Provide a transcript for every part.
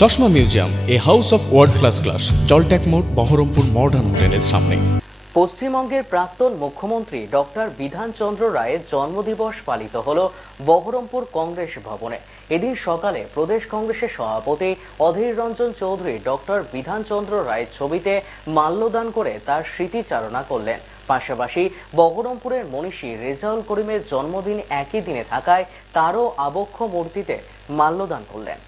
চশমা museum, a house of world class, জলট্যাক মোড়, বহরমপুর মডার্ন হোটেলের সামনে। পশ্চিমবঙ্গের প্রাক্তন মুখ্যমন্ত্রী ডক্টর বিধানচন্দ্র রায়ের জন্মদিবস পালিত হল বহরমপুর কংগ্রেস ভবনে। এদিন সকালে প্রদেশ কংগ্রেসের সভাপতি অধীর রঞ্জন চৌধুরী ডক্টর বিধানচন্দ্র রায়ের ছবিতে মাল্যদান করে তার স্মৃতিচারণা করলেন। পাশাপাশি বহরমপুরের মনীষী রেজাউল করিমের জন্মদিন একই দিনে থাকায় তারও আবক্ষ মূর্তিতে মাল্যদান করলেন।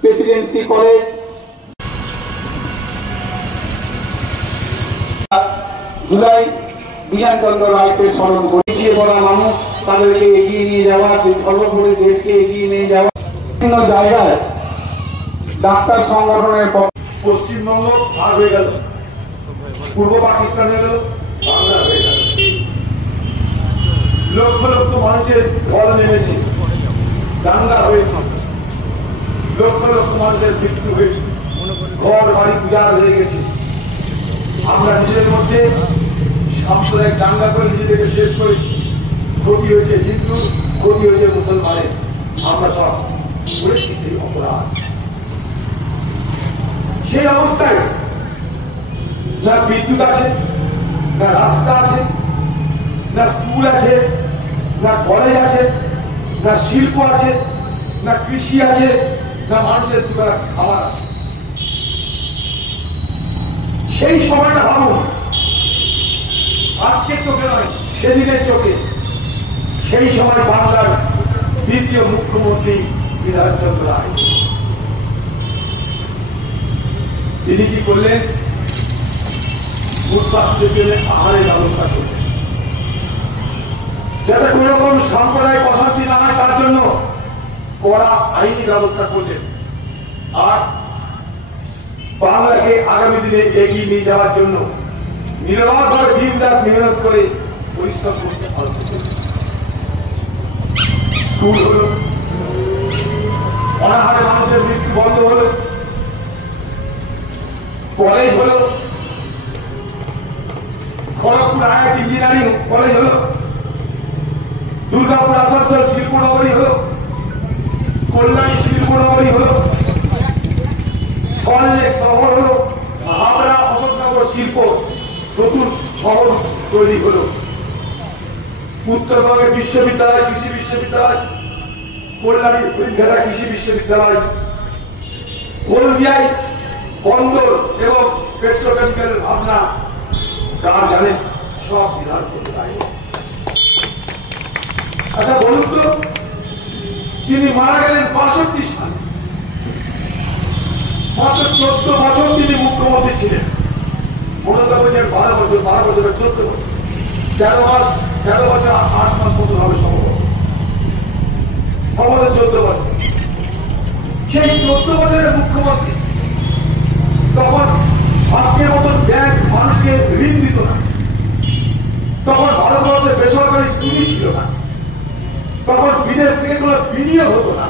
প্রেসিডেন্সি কলেজ জুলাই বিধানচন্দ্র রায়কে স্মরণ করে পিছিয়ে পড়া মানুষ তাদেরকে এগিয়ে নিয়ে যাওয়া, সর্বোপরি দেশকে এগিয়ে নিয়ে যাওয়া, বিভিন্ন জায়গায় ডাক্তার সংগঠনের পশ্চিমবঙ্গ ভাগ হয়ে গেল, পূর্ব পাকিস্তান হয়ে গেল, বাংলা হয়ে গেল। লক্ষ লক্ষ মানুষের ঢল নেমেছে, দাঙ্গা হয়েছে, লক্ষ লক্ষ মানুষের মৃত্যু হয়েছে, ঘর বাড়ি উজাড় হয়ে গেছে। আমরা নিজেদের মধ্যে সাম্প্রদায়িক দাঙ্গা করে নিজেদেরকে শেষ করেছি। ক্ষতি হয়েছে হিন্দু, ক্ষতি হয়েছে মুসলমানের, আমরা সব করেছি সেই অপরাধ। সেই অবস্থায় না বিদ্যুৎ আছে, না রাস্তা আছে, না স্কুল আছে, না কলেজ আছে, না শিল্প আছে, না কৃষি আছে, না মানুষের দুবেলা খাবার আছে। সেই সময়টা ভাবুন, আজকের চোখে নয়, সেদিনের চোখে। সেই সময় বাংলার দ্বিতীয় মুখ্যমন্ত্রী বিধানচন্দ্র রায়, তিনি কি করলেন? ফুটপাথের জন্য আহারের ব্যবস্থা করলেন, যাতে কোন রকম সাম্প্রদায়িক অশান্তি না হয় তার জন্য কড়া আইনি ব্যবস্থা করলেন। আর বাংলাকে আগামী দিনে এগিয়ে নিয়ে যাওয়ার জন্য নিরবাধভাবে দিন রাত মেহনত করে পরিশ্রম করতে আরম্ভ করলেন। স্কুল হল, অনাহারে মানুষের মৃত্যু বন্ধ হল, কলেজ হল, খড়গপুর আইআইটি ইঞ্জিনিয়ারিং কলেজ হল, দুর্গাপুর আসানসোল শিল্পনগরী হল, কল্যাণী শিল্পনগরী হল, সল্টলেক শহর হল, হাবড়া অশোকনগর শিল্প নতুন শহর তৈরি হল, উত্তরবঙ্গের বিশ্ববিদ্যালয়, কৃষি বিশ্ববিদ্যালয়, কল্যাণী হরিণঘাটা কৃষি বিশ্ববিদ্যালয়, হলদিয়ায় বন্দর এবং পেট্রোকেমিক্যালের ভাবনা, কারা জানেন? সব বিধানচন্দ্র রায়। আচ্ছা বলুন তো, তিনি মারা গেলেন 65 সালে, মাত্র 14 বছর তিনি মুখ্যমন্ত্রী ছিলেন। মনে করবো যে 12 বছর 14 বছর, 13 বছর 8 মাস মতো হবে সম্ভব, 14 বছর। সেই 14 বছরের মুখ্যমন্ত্রী তখন আজকের মতন ব্যাংক মানুষকে ঋণ দিত না, তখন ভারতবর্ষে বেসরকারি পুলিশ ছিল না, তখন বিদেশ থেকে কোন বিনিয়োগ হতো না।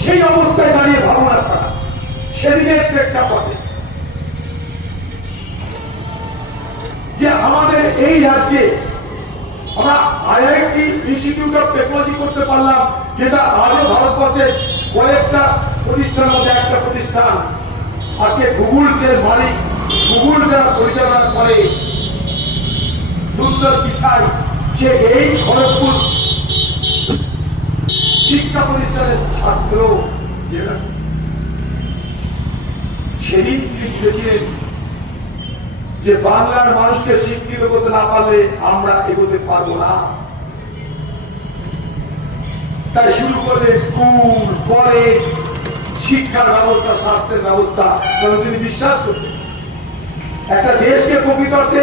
সেই অবস্থায় দাঁড়িয়ে ভাবুন আপনারা, সেদিনের প্রেক্ষাপটে যে আমাদের এই রাজ্যে আমরা আইআইটি ইনস্টিটিউট অফ টেকনোলজি করতে পারলাম, যেটা আজও ভারতবর্ষের কয়েকটা প্রতিষ্ঠানের মধ্যে একটা প্রতিষ্ঠান। আজকে গুগলসের মালিক, গুগল যারা পরিচালনা করে সুন্দর পিছাই, সে এই খড়গপুর শিক্ষা প্রতিষ্ঠানের ছাত্র। সেদিন তিনি বুঝেছিলেন যে বাংলার মানুষকে শিক্ষিত করতে না পারলে আমরা এগোতে পারব না। তাই শুরু করলে স্কুল, কলেজ, শিক্ষার ব্যবস্থা, স্বাস্থ্যের ব্যবস্থা। কারণ তিনি বিশ্বাস করতেন একটা দেশকে প্রকৃত অর্থে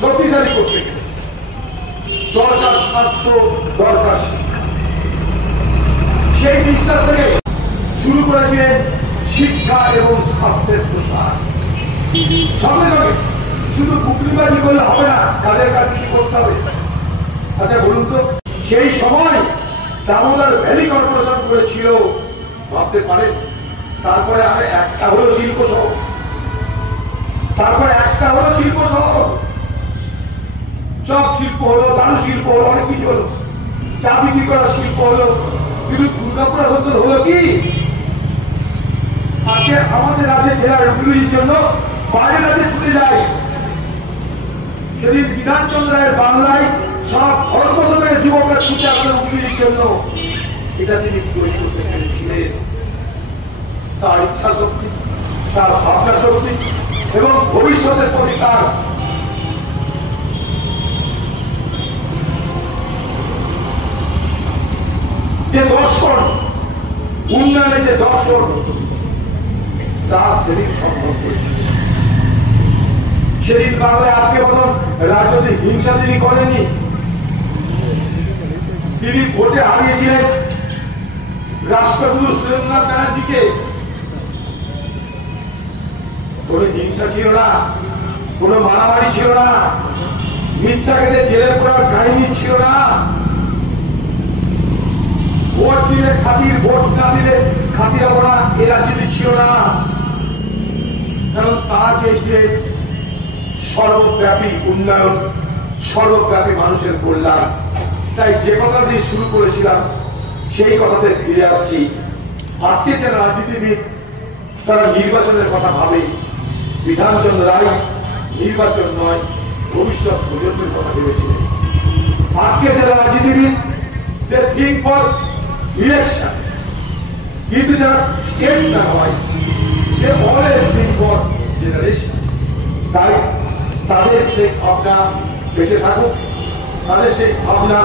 শক্তিশালী করতে গেলে দরকার স্বাস্থ্য, দরকার শিক্ষা। সেই বিশ্বাস থেকে শুরু করেছিলেন শিক্ষা এবং স্বাস্থ্যের প্রসার। সঙ্গে সঙ্গে শুধু বুকলিবাজি করলে হবে না, তাদের কাছে কি করতে হবে? আচ্ছা বলুন তো, সেই সময় দামোদর ভ্যালি কর্পোরেশন করেছিল, ভাবতে পারেন? তারপরে একটা হলো শিল্প শহর, তারপরে একটা হলো শিল্প শহর। চপ শিল্প হলো, দারু শিল্প হলো, অনেক কিছু হলো, চা বিক্রি করার শিল্প হলো, কিন্তু দুর্গাপুরা সত্তর হলো কি? আজকে আমাদের রাজ্যে ছেলেরা রুগীর জন্য বাইরের রাজ্যে ছুটে যায়। সেদিন বিধানচন্দ্র রায়ের বাংলায় সব ভারতবর্ষের যুবকরা ছুটে আসলে রুগীর জন্য। এটা তিনি তৈরি করতে পেরেছিলেন। তার ইচ্ছা শক্তি, তার ভাবনা শক্তি এবং ভবিষ্যতের প্রতি তার যে দর্শন, উন্নয়নের যে দর্শন, তা সেদিন সম্ভব হয়েছিল। সেদিন বাংলায় আজকে মতন রাজনৈতিক হিংসা তিনি করেনি। তিনি ভোটে হারিয়েছিলেন রাষ্ট্রগুরু সুরেন্দ্রনাথ ব্যানার্জিকে। কোন হিংসা ছিল না, কোন মারামারি ছিল না, মিথ্যা খেতে জেলে পড়ার কাহিনী ছিল না। ভোট দিলে খাতির, ভোট না দিলে খাতির পড়া, এ রাজনীতি ছিল না। কারণ তারা চেয়েছিলেন সর্বব্যাপী উন্নয়ন, সর্বব্যাপী মানুষের কল্যাণ। তাই যে কথা দিয়ে শুরু করেছিলাম সেই কথাতে ফিরে আসছি। আজকে যারা রাজনীতিবিদ তারা নির্বাচনের কথা ভাবে, বিধানচন্দ্র রায় নির্বাচন নয়, ভবিষ্যৎ প্রজন্মের কথা ভেবেছিলেন। আজকে যারা রাজনীতিবিদ দে থিঙ্ক ফর ইলেকশন, কিন্তু যারা স্টেট না হয় সে অলওয়েজ থিঙ্ক ফর জেনারেশন। তাই তাদের সেই ভাবনা বেঁচে থাকুক, তাদের সেই ভাবনা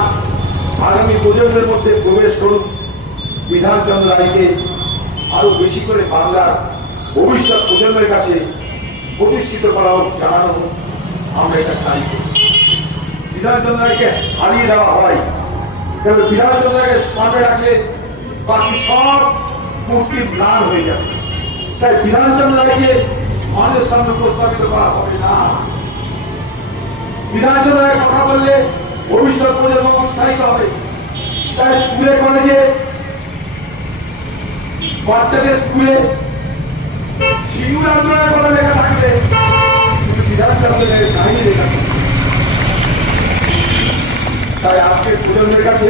আগামী প্রজন্মের মধ্যে প্রবেশ করুক। বিধানচন্দ্র রায়কে আরো বেশি করে বাংলার ভবিষ্যৎ প্রজন্মের কাছে প্রতিষ্ঠিত করা হোক, জানানো হোক। আমরা এটা চাই। বিধানচন্দ্র রায়কে হারিয়ে দেওয়া হয়, তবে বিধানচন্দ্র রায়কে সামনে রাখলে বাকি সব মূর্তি ম্লান হয়ে যাবে। তাই বিধানচন্দ্র রায়কে মানুষের সামনে প্রস্তাবিত করা হবে না। বিধানচন্দ্র রায়ের কথা বললে ভবিষ্যৎ প্রজন্ম উৎসাহিত হবে। তাই স্কুলে কলেজে বাচ্চাদের স্কুলে সিঙ্গুর আন্দোলনের কথা লেখা থাকবে, কিন্তু বিধানচন্দ্রের কাহিনী লেখা থাকবে। তাই আজকের প্রজন্মের কাছে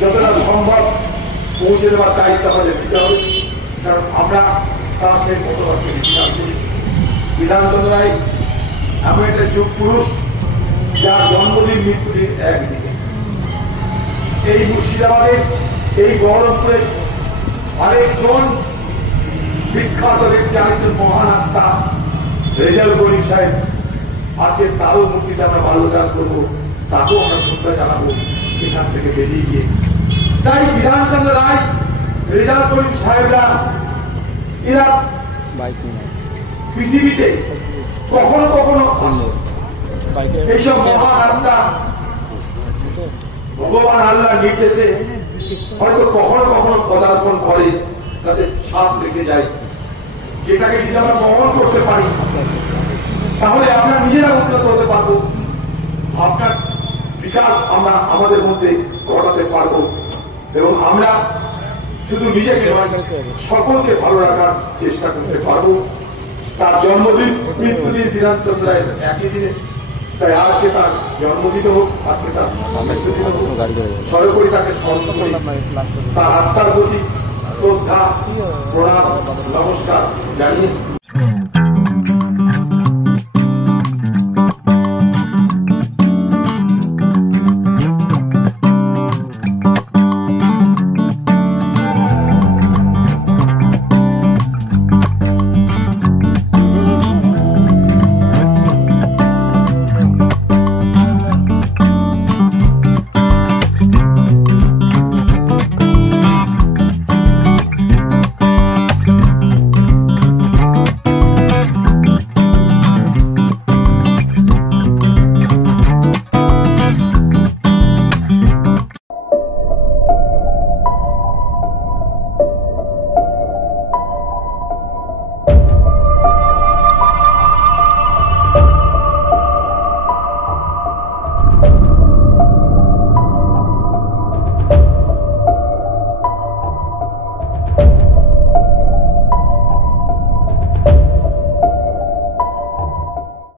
যতটা সম্ভব পৌঁছে দেওয়ার দায়িত্ব আমাদের দিতে হবে। কারণ আমরা তার সেই মতবাদকে বিশ্বাস করি। বিধানচন্দ্র রায় এমন একটা যুগ পুরুষ যার জন্মদিন মৃত্যুদিন একদিকে। এই মুর্শিদাবাদের, এই বহরমপুরে আরেকজন বিখ্যাত ব্যক্তি, আরেকজন মহান আত্মা রেজাল করিম সাহেব। আজকে তারও মূর্তিতে আমরা মাল্যদান করবো, তাকেও আমরা শ্রদ্ধা জানাবো এখান থেকে বেরিয়ে গিয়ে। তাই বিধানচন্দ্র রায়, রেজাল করিম সাহেবরা এরা পৃথিবীতে কখনো কখনো এইসব মহান আত্মা ভগবান আল্লাহ নির্দেশে হয়তো কখনো কখনো পদার্পণ করে, তাদের ছাপ রেখে যায়। যেটাকে যদি আমরা বহন করতে পারি তাহলে আমরা নিজেরা উন্নত হতে পারবো, আপনার বিকাশ আমরা আমাদের মধ্যে ঘটাতে পারবো এবং আমরা শুধু নিজেকে নয় সকলকে ভালো রাখার চেষ্টা করতে পারবো। তার জন্মদিন মৃত্যুদিন বিধানচন্দ্র রায়ের একই দিনে। তাই আজকে তার জন্মদিন হোক, আজকে তার মৃত্যুদিন হোক, সর্বোপরি তাকে স্মরণ করি। তার আত্মার প্রতি শ্রদ্ধা, প্রণাম, নমস্কার জানিয়ে